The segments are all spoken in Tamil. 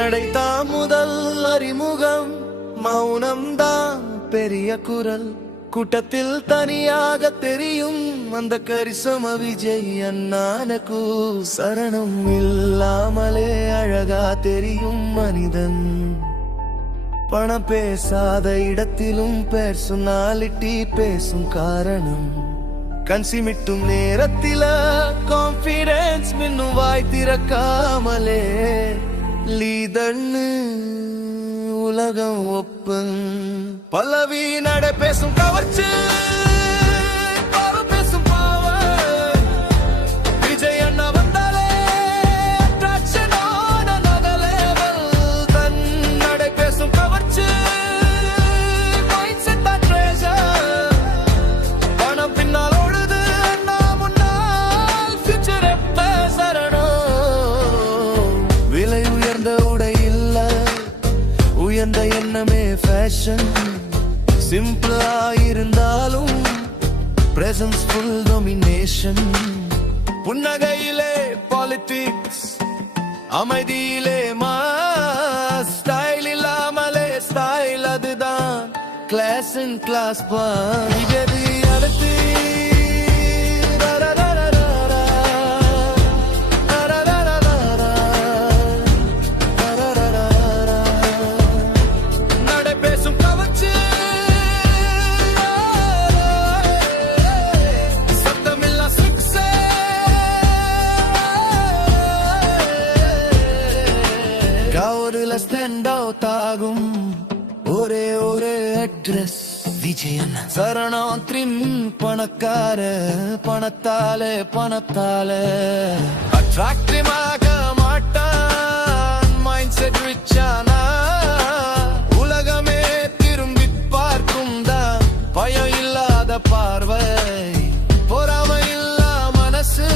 நடைத்தான் முதல் அறிமுகம், மௌனம்தான் பெரிய குரல். கூட்டத்தில் தனியாக தெரியும் அந்த கரிசம விஜய் அண்ணானுக்கு. சரணம் இல்லாமலே அழகா தெரியும் மனிதன். பணம் பேசாத இடத்திலும் பர்சனாலிட்டி பேசும் காரணம். கன்சிமிட்டும் நேரத்தில கான்பிடன்ஸ் மின்னும் வாய் திறக்காமலே லீதன்னு உலகம் ஒப்பன். பல்லவி நட பேசும் கவர்ச்சி, பேசும் பாவம். விஜய் அண்ணா வந்தாலே attraction on another level. தன் நடை பேசும் கவர்ச்சி, mindset தான் treasure. பணம் பின்னால் ஓடுது, அண்ணா முன்னால் future எப்ப சரணம். விலை உயர்ந்த உடை இல்ல, உயர்ந்த எண்ணமே ஃபேஷன். சிம்பிளா இருந்தாலும் பிரசன்ஸ் ஃபுல் டாமினேஷன். புன்னகையிலே பாலிடிக்ஸ், அமைதியிலே மாஸ். ஸ்டைல் இல்லாமலே ஸ்டைல், அதுதான் கிளாஸ் இன் கிளாஸ் பான். இது அடுத்து ஸ்டாண்ட் அவுட் ஆகும் ஒரே ஒரு அட்ரஸ் விஜய் அண்ணா. சரணம் த்ரின் பணக்கார, பணத்தாலே அட்ராக்டிவாக மாட்டான். மைண்ட் செட் ரிச்சானா உலகமே திரும்பி பார்க்கும் தான். பயம் இல்லாத பார்வை, பொறாமை இல்லா மனசு,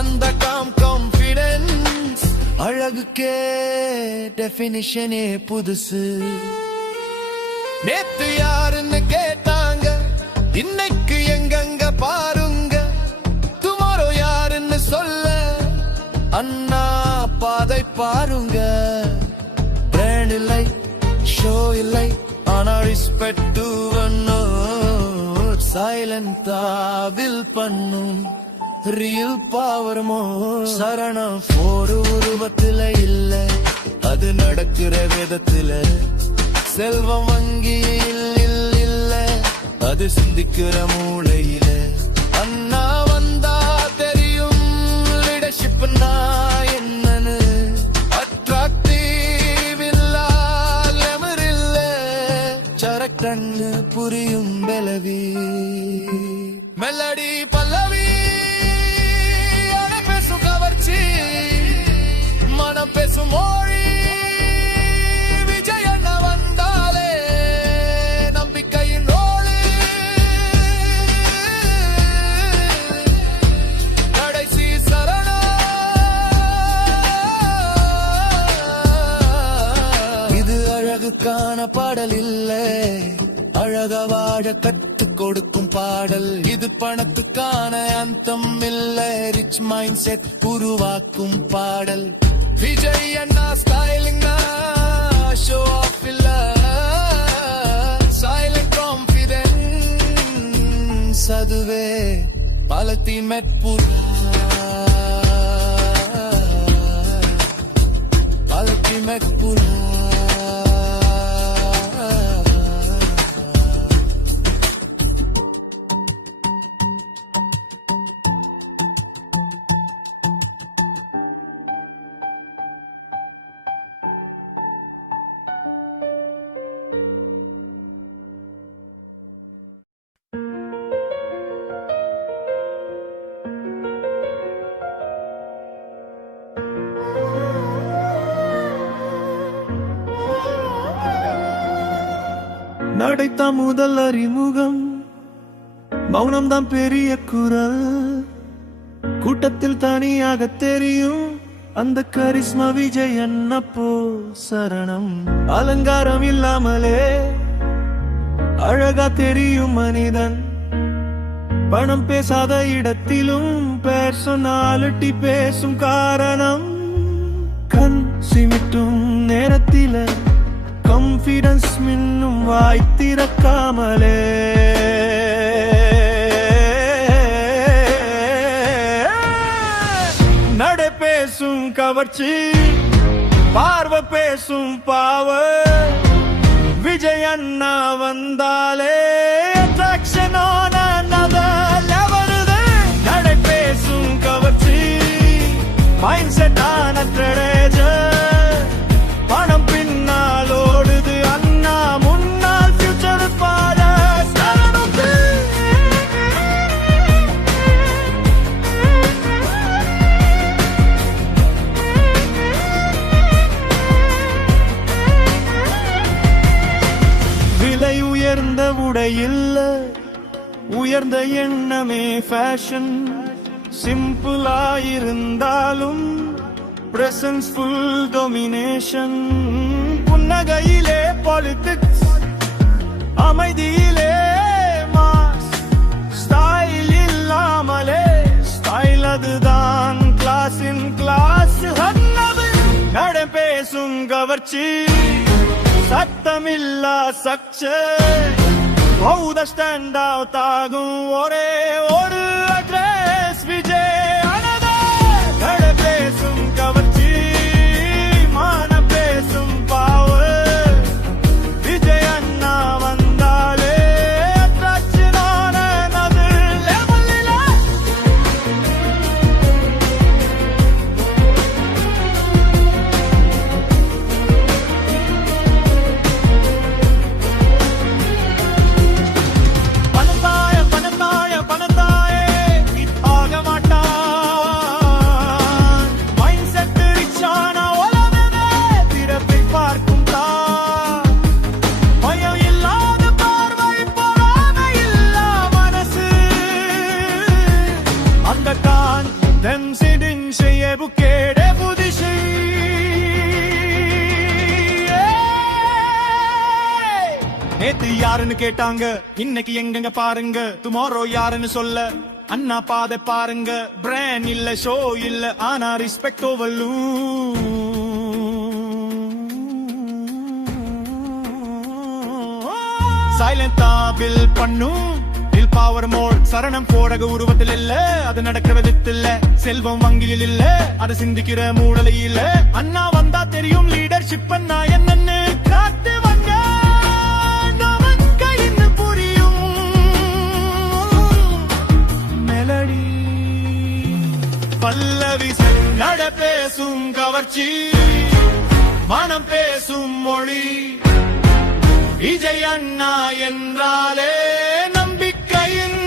அந்த கான்ஃபிடன்ஸ் அழகுக்கே டெஃபினிஷனே புதுசு. நேத்து யாருன்னு கேட்டாங்க, இன்னைக்கு எங்கங்க பாருங்க. டுமாரோ யாருன்னு சொல்ல அண்ணா பாதை பாருங்க. பிராண்ட் இல்லை, ஷோ இல்லை, ஆனா ரெஸ்பெக்ட் சைலண்டா வில் பண்ணும் ரியல் பவர் மோ. சரணம் ஒரு உருவத்தில இல்ல, அது நடக்கிற விதத்தில. செல்வம் வங்கியில் இல்ல, அது சிந்திக்கிற மூளையில. அண்ணா வந்தா தெரியும் லீடர்ஷிப் என்னன்னு. அட்ராக்டிவ் இல்ல, லெமர் இல்ல, சரக்கண்ணு புரியும் பெலவி. மெலடி பல்லவி பேசும் கவர்ச்சி, மனம் பேசும் மொழி. விஜய் அண்ணா வந்தாலே நம்பிக்கையின் ரோடு. கடைசி சரணம் இது அழகுக்கான பாடல் இல்லை, அழக வாழ கத்து கொடுக்கும் பாடல். இது பணத்துக்கான அந்தம் இல்ல, ரிச் மைண்ட் செட் உருவாக்கும் பாடல். விஜய் அண்ணா ஸ்டைலிங் ஷோ ஆஃப் இல்ல, சைலண்ட் கான்ஃபிடன்ஸ் அதுவே பலத்தி மெட்புரா. பலத்தி மெட்புரா. நடைத்தான் முதல் அறிமுகம், மௌனம்தான் பெரிய குரல். கூட்டத்தில் தனியாக தெரியும் அந்த கரிஸ்மா விஜய் அண்ணப்போ. சரணம் அலங்காரம் இல்லாமலே அழகா தெரியும் மனிதன். பணம் பேசாத இடத்திலும் பர்சனாலிட்டி பேசும் காரணம். கண் சிமிட்டும் நேரத்தில கான்ஃபிடன்ஸ் மின்னும் வாய் திறக்காமலே நடை பேசும் கவர்ச்சி பார்வை பேசும் பாவர் விஜய் அண்ணா வந்தாலே attraction on another level நடை பேசும் கவர்ச்சி மைண்ட் செட் ஆன ட்ரெடேஜர் பணம் பின்னால் ஓடுது அண்ணா முன்னால் ஃபியூச்சர் பாட விலை உயர்ந்த உடையில்ல உயர்ந்த எண்ணமே ஃபேஷன் சிம்பிளா இருந்தாலும் பிரசன்ஸ் ஃபுல் டொமினேஷன் புன்னகையிலே பாலிடிக்ஸ் அமைதியிலே மாஸ் ஸ்டைல் இல்லாமலே ஸ்டைல் அதுதான் கிளாஸின் கிளாஸ் நடை பேசும் கவர்ச்சி சத்தமில்லா சக்சஸ் பௌத ஸ்டாண்ட் அவுட் ஆகும் ஒரே ஒரு அட்ரஸ் விஜய் அண்ணா நடை பேசும் கவர்ச்சி மான பேசும் பாவர் விஜய் அண்ணா வந்தாலே attraction on another level நேத்து யாருன்னு கேட்டாங்க இன்னைக்கு எங்கங்க பாருங்க டுமாரோ யாருன்னு சொல்ல அண்ணா பாதை பாருங்க பிராண்ட் இல்ல ஷோ இல்ல ஆனா ரெஸ்பெக்ட் ஓவலும் சைலண்டா பில் பண்ணும் வில் பவர் மோட் சரணம் போடக உருவத்தில் இல்ல அது நடக்கிற விதத்தில் செல்வம் வங்கியில் இல்ல அது சிந்திக்கிற மூடலை இல்ல அண்ணா வந்தா தெரியும் லீடர்ஷிப் அண்ணா என்னன்னு காத்து வங்க பல்லவி நட பேசும் கவர்ச்சி மனம் பேசும் மொழி விஜய் அண்ணா என்றாலே நம்பிக்கையின்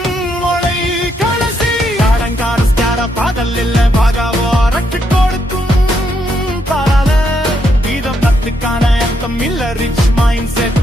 மொழி கடைசி அடங்கார பாதல் இல்ல பாகாவோ ரட்டு கொடுக்கும் பால கீதம் கத்துக்கான அர்த்தம் இல்ல ரிச் மைண்ட் செட்